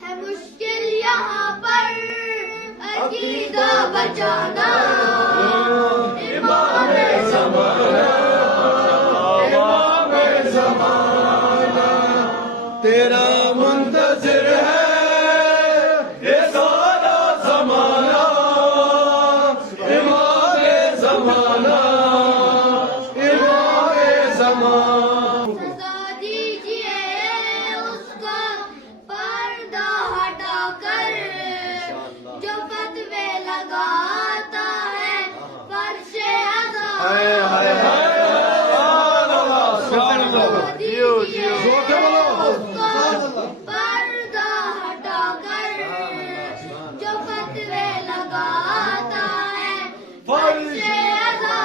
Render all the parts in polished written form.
है मुश्किल यहाँ पर अकीदा बचाना। इमाम ज़माना तेरा मुंतज़िर है ये सारा ज़माना। इमाम ज़माना, इमाम ज़माना। सजा दीजिए उसका पर्दा हटाकर जो फतवे लगाता है फर्शे अज़ा। पर्दा हटाकर जो फतवे लगाता है फर्शे अज़ा।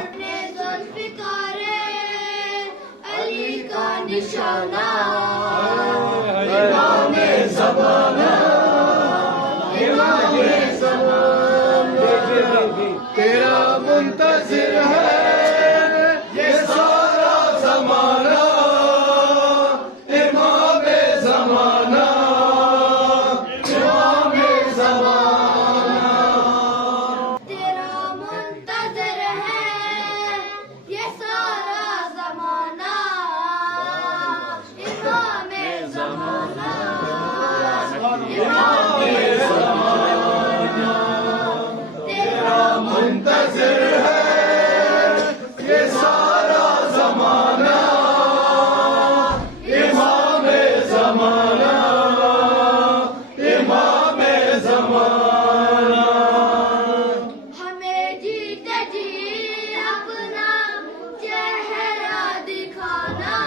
अपने ज़ुल्फ़िकारे अली का निशाना। इमाम ज़माना, इमाम ज़माना। तेरा मुंतज़िर है ये सारा ज़माना। इमाम ज़माना, इमाम ज़माना। तेरा मुंतज़िर है ये सारा ज़माना। इमाम ज़माना, इमाम ज़माना। तेरा मुंतज़िर है ये सारा ज़माना। इमाम ज़माना, इमाम ज़माना। हमें जीते जी अपना चेहरा दिखाना।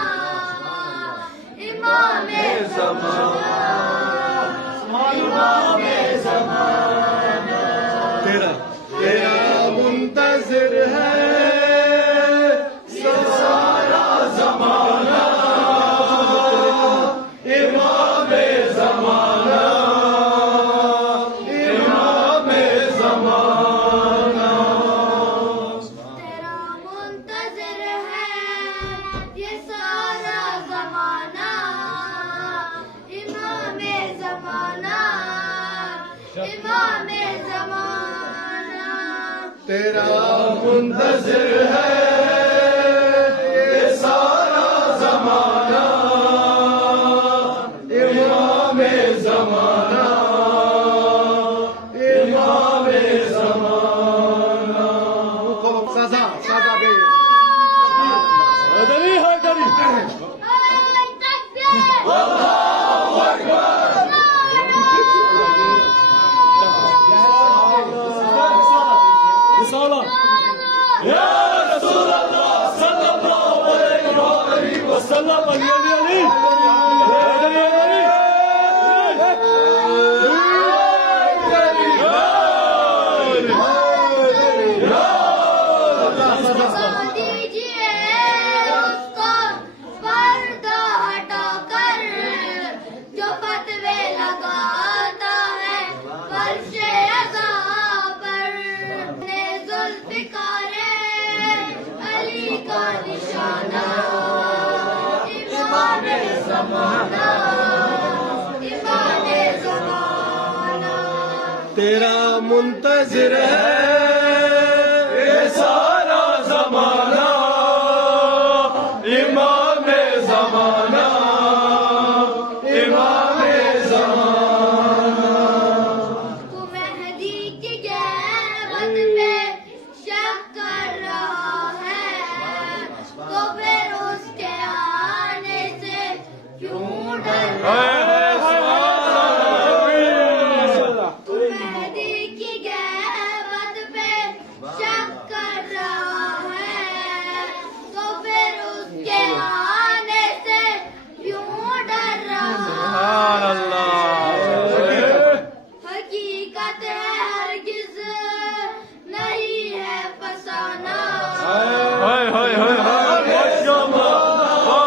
इमाम ज़माना, इमाम ज़माना। तेरा मुंतज़िर है ये सारा ज़माना। इमाम ज़माना, इमाम ज़माना। तेरा मुंतज़िर है ये सारा ज़माना। इमाम ज़माना, इमाम ज़माना। तेरा मुंतज़िर है ये सारा ज़माना। इमाम ज़माना, इमाम ज़माना। सजा सजा दे अल्लाह या रसूल अल्लाह सल्लल्लाहु अलैहि वसल्लम। दीजिए उसको पर्दा हटाकर जो फतवे लगाता है फर्शे अज़ा पर। अपने ज़ुल्फ़िकारे अली का निशाना। इमाम ज़माना, इमाम ज़माना। तेरा मुंतज़िर है ये सारा ज़माना। इमाम ज़माना, इमाम ज़माना। तू मेहदी की ग़ैबत पे शक कर रहा है तो फिर उसके आने से क्यों डर रहा है? तू मेहदी की ग़ैबत पे शक कर रहा है तो फिर उसके आने से क्यों डर रहा है? हकीकत है हरगिज़ नहीं है फसाना। इमाम ज़माना,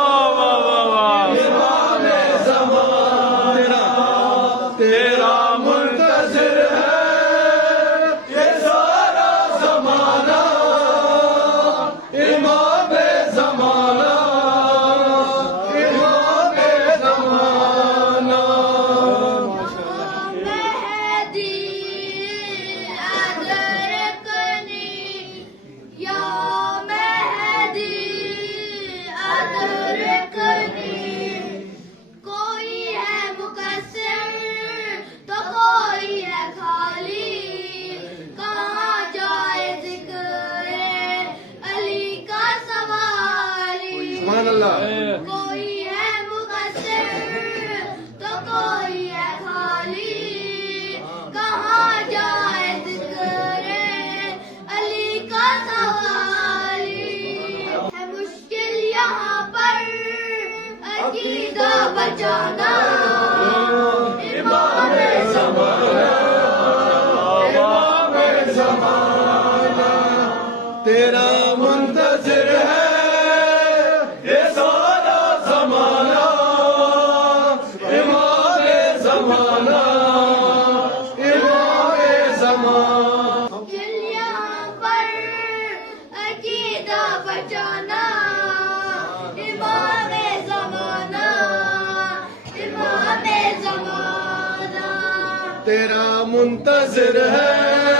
तेरा मुंतजिर है ये सारा जमाना, इमाम-ए जमाना, इमाम-ए जमाना। चल यहाँ पर अकीदा बचाना, इमाम-ए ज़माना, इमाम-ए ज़माना। तेरा मुंतजिर है